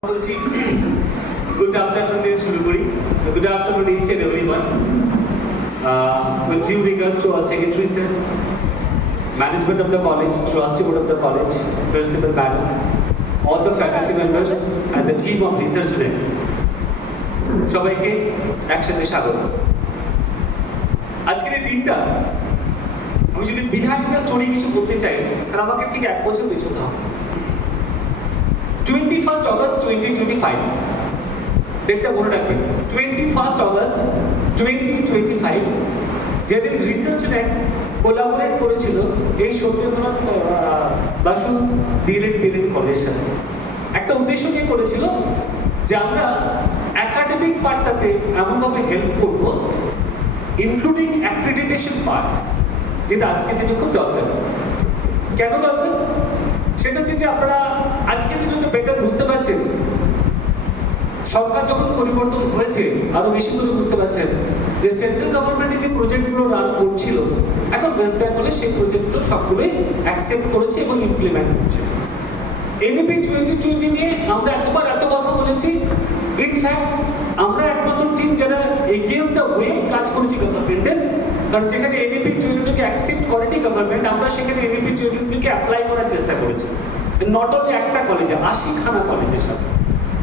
Good afternoon, good afternoon each and everyone. With due regards to our secretary sir, management of the college, trustee board of the college, principal madam, all the faculty members and the team of research today. সবাইকে একসাথে স্বাগত। আজকের এই দিনটা আমি যদি behind the story কিছু বলতে চাই তাহলে আমাকে ঠিক 1 বছর পেছতে হবে। 21st August 2025 ডেটটা মনে রাখবেন। 21st August 2025 যেদিন রিসার্চ নেট কোলাবোরেট করেছিল এই সত্যেন্দ্রনাথ বাসু ডিএলএড কলেজের সাথে, একটা উদ্দেশ্য নিয়ে করেছিল যে আমরা একাডেমিক পার্টটাতে এমনভাবে হেল্প করব, ইনক্লুডিং অ্যাক্রেডিটেশন পার্ট, যেটা আজকের দিনে খুব দরকার। কেন দরকার? সেটা হচ্ছে যে আপনারা আজকের দিনে তো বেটার বুঝতে পারছেন, সরকার যখন পরিবর্তন হয়েছে আরো বেশি করে বুঝতে পারছেন যে সেন্ট্রাল গভর্নমেন্টে যে প্রজেক্টগুলো রান করছিল এখন ওয়েস্ট বেঙ্গলে সেই প্রজেক্টগুলো সবগুলোই অ্যাকসেপ্ট করেছে এবং ইমপ্লিমেন্ট করছে। এনইপি 2020 নিয়ে আমরা এত কথা বলেছি। ইনফ্যাক্ট আমরা একমাত্র টিম যারা এগেইনস্ট দ্য ওয়ে কাজ করেছি গভর্নমেন্টের, কারণ যেখানে এনইপি 2020 অ্যাকসেপ্ট করেনি গভর্নমেন্ট, আমরা সেখানে এনইপি 2020 অ্যাপ্লাই করার চেষ্টা করেছি। নট অনলি একটা কলেজে, 80খানা কলেজের সাথে।